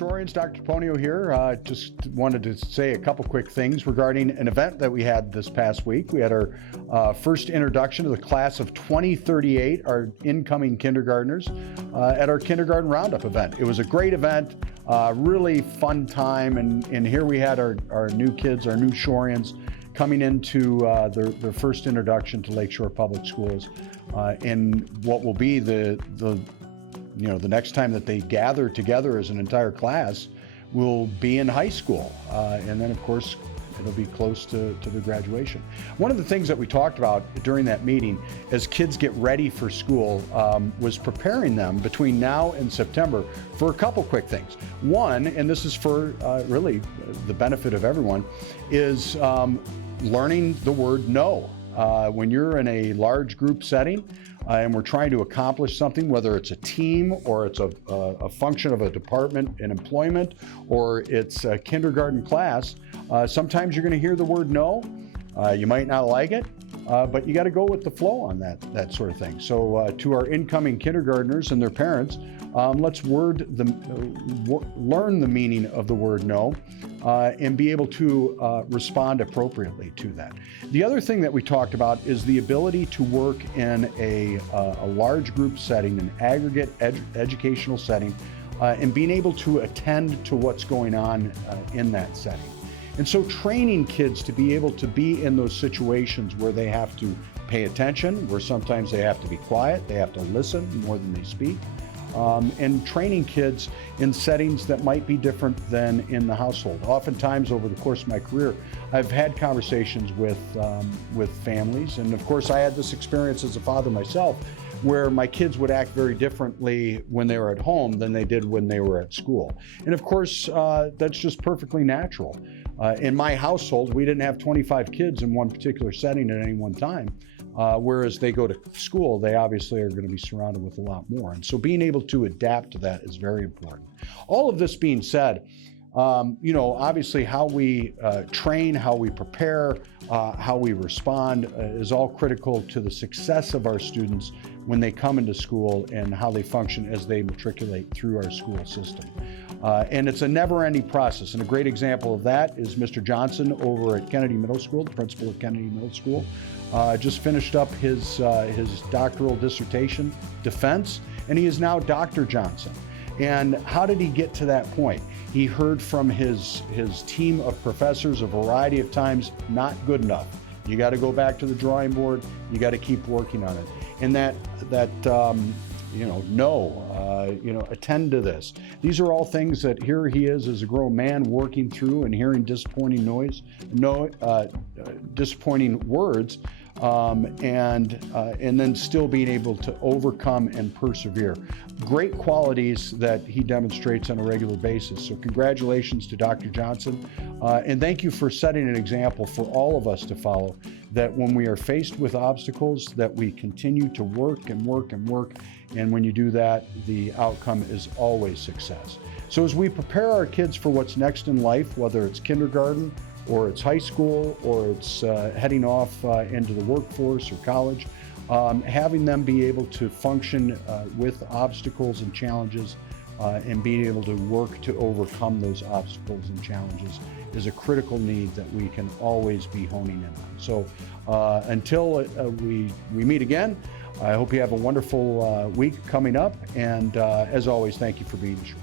Shorians, Dr. DiPonio here. Just wanted to say a couple quick things regarding an event that we had this past week. We had our first introduction to the class of 2038, our incoming kindergartners, at our Kindergarten Roundup event. It was a great event, really fun time, and here we had our new kids, our new Shorians, coming into their first introduction to Lakeshore Public Schools, in what will be the next time that they gather together as an entire class will be in high school. And then, of course, it'll be close to the graduation. One of the things that we talked about during that meeting as kids get ready for school was preparing them between now and September for a couple quick things. One, and this is for really the benefit of everyone, is learning the word no. When you're in a large group setting, and we're trying to accomplish something, whether it's a team or it's a function of a department in employment or it's a kindergarten class, sometimes you're going to hear the word no. You might not like it, but you got to go with the flow on that sort of thing. So to our incoming kindergartners and their parents, let's learn the meaning of the word no and be able to respond appropriately to that. The other thing that we talked about is the ability to work in a large group setting, an aggregate educational setting, and being able to attend to what's going on in that setting. And so training kids to be able to be in those situations where they have to pay attention, where sometimes they have to be quiet, they have to listen more than they speak, and training kids in settings that might be different than in the household. Oftentimes over the course of my career, I've had conversations with families, and of course I had this experience as a father myself, where my kids would act very differently when they were at home than they did when they were at school. And of course, that's just perfectly natural. In my household, we didn't have 25 kids in one particular setting at any one time. Whereas they go to school, they obviously are going to be surrounded with a lot more. And so being able to adapt to that is very important. All of this being said, obviously how we train, how we prepare, how we respond is all critical to the success of our students when they come into school and how they function as they matriculate through our school system. And it's a never-ending process. And a great example of that is Mr. Johnson over at Kennedy Middle School, the principal of Kennedy Middle School. Just finished up his doctoral dissertation defense, and he is now Dr. Johnson. And how did he get to that point? He heard from his team of professors a variety of times, not good enough. You got to go back to the drawing board. You got to keep working on it. And attend to this. These are all things that here he is as a grown man working through and hearing disappointing disappointing words, and then still being able to overcome and persevere. Great qualities that he demonstrates on a regular basis. So congratulations to Dr. Johnson, and thank you for setting an example for all of us to follow, that when we are faced with obstacles, that we continue to work and work and work, and when you do that, the outcome is always success. So as we prepare our kids for what's next in life, whether it's kindergarten, or it's high school, or it's heading off into the workforce or college, having them be able to function with obstacles and challenges and being able to work to overcome those obstacles and challenges is a critical need that we can always be honing in on. So until we meet again, I hope you have a wonderful week coming up, and as always, thank you for being sure.